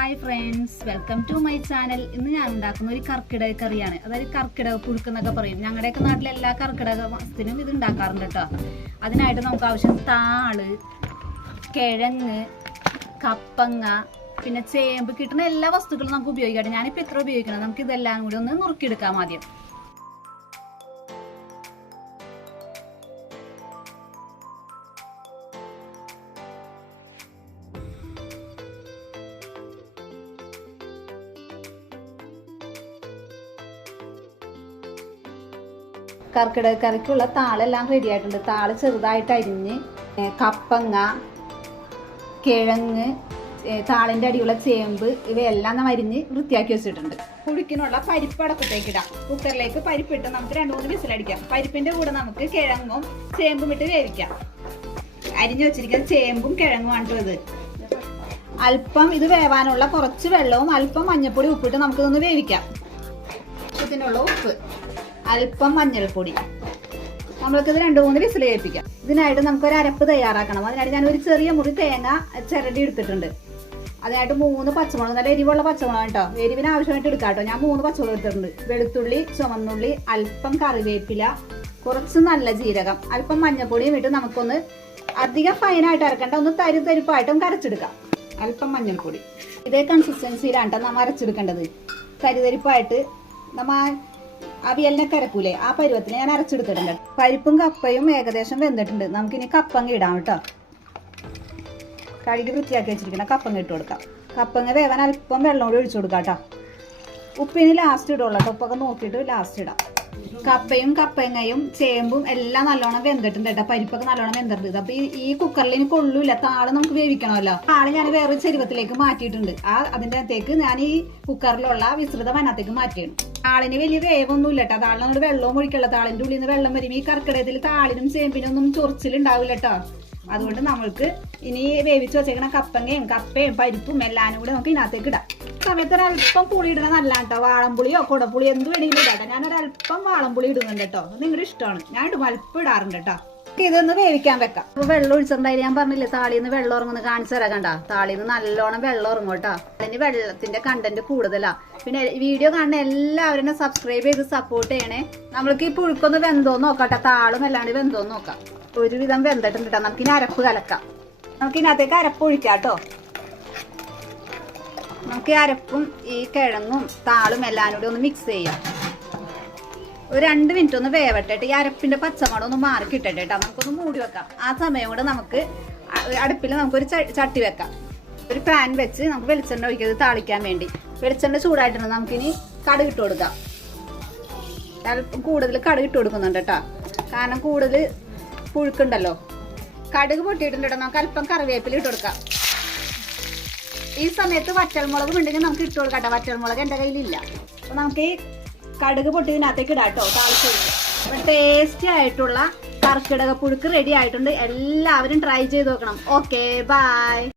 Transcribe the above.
Hi friends, welcome to my channel. ഇന്ന് ഞാൻ ഉണ്ടാക്കുന്ന ഒരു കർക്കിടക കറിയാണ്. അതായത് കർക്കിടക പുഴുക്കെന്നൊക്കെ പറയും. ഞങ്ങളുടെയൊക്കെ നാട്ടിലെ എല്ലാ കർക്കിടക മാസത്തിനും ഇത് ഉണ്ടാക്കാറുണ്ട് കേട്ടോ. അതിനായിട്ട് നമുക്ക് ആവശ്യം താള്, കിഴങ്ങ്, കപ്പങ്ങ, പിന്നെ ചേമ്പ്, കിട്ടുന്ന എല്ലാ വസ്തുക്കളും നമുക്ക് ഉപയോഗിക്കാം. ഞാനിപ്പോൾ ഇത്ര ഉപയോഗിക്കണം. നമുക്ക് ഇതെല്ലാം കൂടി ഒന്ന് നുറുക്കിയെടുക്കാം ആദ്യം. കർക്കിടക കറിക്കുള്ള താളെല്ലാം റെഡി ആയിട്ടുണ്ട്. താള് ചെറുതായിട്ട് അരിഞ്ഞ്, കപ്പങ്ങ, കിഴങ്ങ്, താളിൻ്റെ അടിയുള്ള ചേമ്പ് ഇവയെല്ലാം നാം അരിഞ്ഞ് വൃത്തിയാക്കി വെച്ചിട്ടുണ്ട്. പുഴുക്കിനുള്ള പരിപ്പ് അടപ്പത്തേക്ക് ഇടാം. കുക്കറിലേക്ക് പരിപ്പിട്ട് നമുക്ക് 2-3 വിസിലടിക്കാം. പരിപ്പിന്റെ കൂടെ നമുക്ക് കിഴങ്ങും ചേമ്പും ഇട്ട് വേവിക്കാം. അരിഞ്ഞു വെച്ചിരിക്കുന്ന ചേമ്പും കിഴങ്ങുമാണ്. അല്പം ഇത് വേവാനുള്ള കുറച്ച് വെള്ളവും അല്പം മഞ്ഞൾപ്പൊടി ഉപ്പിട്ട് നമുക്കിതൊന്ന് വേവിക്കാം. ഇതിനുള്ള ഉപ്പ്, അല്പം മഞ്ഞൾപ്പൊടി, നമ്മൾക്കിത് 2-3 വിസിൽ കേൾപ്പിക്കാം. ഇതിനായിട്ട് നമുക്കൊരു അരപ്പ് തയ്യാറാക്കണം. അതിനായിട്ട് ഞാൻ ഒരു ചെറിയ മുറി തേങ്ങ ചിരണ്ടി എടുത്തിട്ടുണ്ട്. അതിനായിട്ട് 3 പച്ചമുളക്, നല്ല എരിവുള്ള പച്ചമുളക് കേട്ടോ. എരിവിന് ആവശ്യമായിട്ട് എടുക്കാം കേട്ടോ. ഞാൻ 3 പച്ചമുളക് എടുത്തിട്ടുണ്ട്. വെളുത്തുള്ളി, ചുവന്നുള്ളി, അല്പം കറിവേപ്പില, കുറച്ച് നല്ല ജീരകം, അല്പം മഞ്ഞൾപ്പൊടിയും ഇട്ട് നമുക്കൊന്ന് അധികം ഫൈനായിട്ട് അരക്കണ്ട, ഒന്ന് തരിപ്പായിട്ടും കരച്ചെടുക്കാം. അല്പം മഞ്ഞൾപ്പൊടി ഇതേ കൺസിസ്റ്റൻസിയിലാണ് കേട്ടോ നമ്മൾ അരച്ചെടുക്കേണ്ടത്. തരിപ്പായിട്ട് നമ്മ അവിയലിനൊക്കെ അരക്കൂലേ, ആ പരുവത്തിന് ഞാൻ അരച്ചെടുത്തിട്ടുണ്ട്. പരിപ്പും കപ്പയും ഏകദേശം വെന്തിട്ടുണ്ട്. നമുക്കിനി കപ്പങ്ങ ഇടാം കേട്ടോ. കഴുകി വൃത്തിയാക്കി വെച്ചിരിക്കുന്ന കപ്പങ്ങ ഇട്ട് കൊടുക്കാം. കപ്പങ്ങ വേവാൻ അല്പം വെള്ളം കൂടി ഒഴിച്ചു കൊടുക്കാം കേട്ടോ. ഉപ്പിന് ലാസ്റ്റ് ഇടുള്ളൂ കേട്ടോ. ഉപ്പൊക്കെ നോക്കിയിട്ട് ലാസ്റ്റ് ഇടാം. കപ്പയും കപ്പങ്ങയും ചേമ്പും എല്ലാം നല്ലോണം വെന്തിട്ടുണ്ട് കേട്ടോ. പരിപ്പൊക്കെ നല്ലോണം വെന്തിട്ടുണ്ട്. അപ്പൊ ഈ കുക്കറിൽ ഇനി കൊള്ളൂല. താള് നമുക്ക് വേവിക്കണമല്ലോ. താള് ഞാൻ വേറെ ചെരുവത്തിലേക്ക് മാറ്റിയിട്ടുണ്ട്. അതിന്റെ അകത്തേക്ക് ഞാൻ ഈ കുക്കറിലുള്ള വിസ്തൃത വനത്തേക്ക് മാറ്റിയാണ്. താളിന് വലിയ വേവൊന്നുമില്ല കേട്ടോ. താളിനോട് വെള്ളവും ഒഴിക്കുള്ള. താളിന്റെ ഉള്ളിൽ നിന്ന് വെള്ളം വരും. ഈ കർക്കിടകത്തിൽ താളിനും ചേമ്പിനും ഒന്നും ചൊറിച്ചിലുണ്ടാവില്ല കേട്ടോ. അതുകൊണ്ട് നമ്മൾക്ക് ഇനി വേവിച്ച് വെച്ചേക്കണ കപ്പയും പരിപ്പും എല്ലാം കൂടെ നമുക്ക് ഇതിനകത്തേക്ക് ഇടാം. സമയത്ത് ഒരല്പം പുളി ഇടണ നല്ല കേട്ടോ. വാളംപുളിയോ കുടപ്പുളി എന്ത് വേണമെങ്കിലും ഇടാം. ഞാനൊരല്പം വാളംപുളി ഇടുന്നുണ്ട് കേട്ടോ. നിങ്ങളുടെ ഇഷ്ടമാണ്. ഞാൻ അല്പം ഇടാറുണ്ട് കേട്ടോ. ഇതൊന്ന് വേവിക്കാൻ വെക്കാം. അപ്പൊ വെള്ളം ഒഴിച്ചിട്ടുണ്ടായി. ഞാൻ പറഞ്ഞില്ലേ താളിന്ന് വെള്ളം ഇറങ്ങുന്ന കാണിച്ചു തരാം. കണ്ട, താളിന്ന് നല്ലോണം വെള്ളം ഇറങ്ങും കേട്ടോ. അതിന് വെള്ളത്തിന്റെ കണ്ടന്റ് കൂടുതലാ. പിന്നെ വീഡിയോ കാണുന്ന എല്ലാവരും സബ്സ്ക്രൈബ് ചെയ്ത് സപ്പോർട്ട് ചെയ്യണേ. നമ്മൾക്ക് ഈ പുഴുക്കൊന്ന് വെന്തോന്ന് നോക്കട്ടെ. താളും അല്ലാണ്ട് വെന്തോന്ന് നോക്കാം. ഒരുവിധം വെന്തിട്ടുണ്ട് കേട്ടോ. നമുക്കിനി അരപ്പ് കലക്കാം. നമുക്കിനകത്തേക്ക് അരപ്പ് ഒഴിക്കാം കേട്ടോ. നമുക്ക് ഈ അരപ്പും ഈ കിഴങ്ങും താളും എല്ലാം കൂടി ഒന്ന് മിക്സ് ചെയ്യാം. ഒരു 2 മിനിറ്റ് ഒന്ന് വേവട്ടെ. ഈ അരപ്പിന്റെ പച്ചമണം ഒന്ന് മാറി കിട്ടട്ടെ കേട്ടോ. നമുക്കൊന്ന് മൂടി വെക്കാം. ആ സമയം കൊണ്ട് നമുക്ക് അടുപ്പിൽ നമുക്കൊരു ചട്ടി വെക്കാം. ഒരു പാൻ വെച്ച് നമുക്ക് വെളിച്ചെണ്ണ ഒഴിക്കുന്നത് താളിക്കാൻ വേണ്ടി. വെളിച്ചെണ്ണ ചൂടായിട്ടുണ്ട്. നമുക്കിനി കടുക് ഇട്ട് കൊടുക്കാം. അല്പം കൂടുതൽ കടുക് ഇട്ട് കൊടുക്കുന്നുണ്ട് കേട്ടോ. കാരണം കൂടുതൽ പുഴുക്കുണ്ടല്ലോ. കടുക് പൊട്ടിയിട്ടുണ്ട് കേട്ടോ. നമുക്ക് അല്പം കറിവേപ്പില ഇട്ട് കൊടുക്കാം. ഈ സമയത്ത് വറ്റൽമുളകും ഉണ്ടെങ്കിൽ നമുക്ക് ഇട്ട് കൊടുക്കാം കേട്ടോ. വറ്റൽമുളക് എൻ്റെ കയ്യിലില്ല. അപ്പൊ നമുക്ക് ഈ കടുക് പൊട്ടിയതിനകത്തേക്ക് ഇടാം കേട്ടോ. താളിച്ചൊഴിച്ച് ടേസ്റ്റി ആയിട്ടുള്ള കർക്കിടക പുഴുക്ക് റെഡി ആയിട്ടുണ്ട്. എല്ലാവരും ട്രൈ ചെയ്ത് നോക്കണം. Okay, by.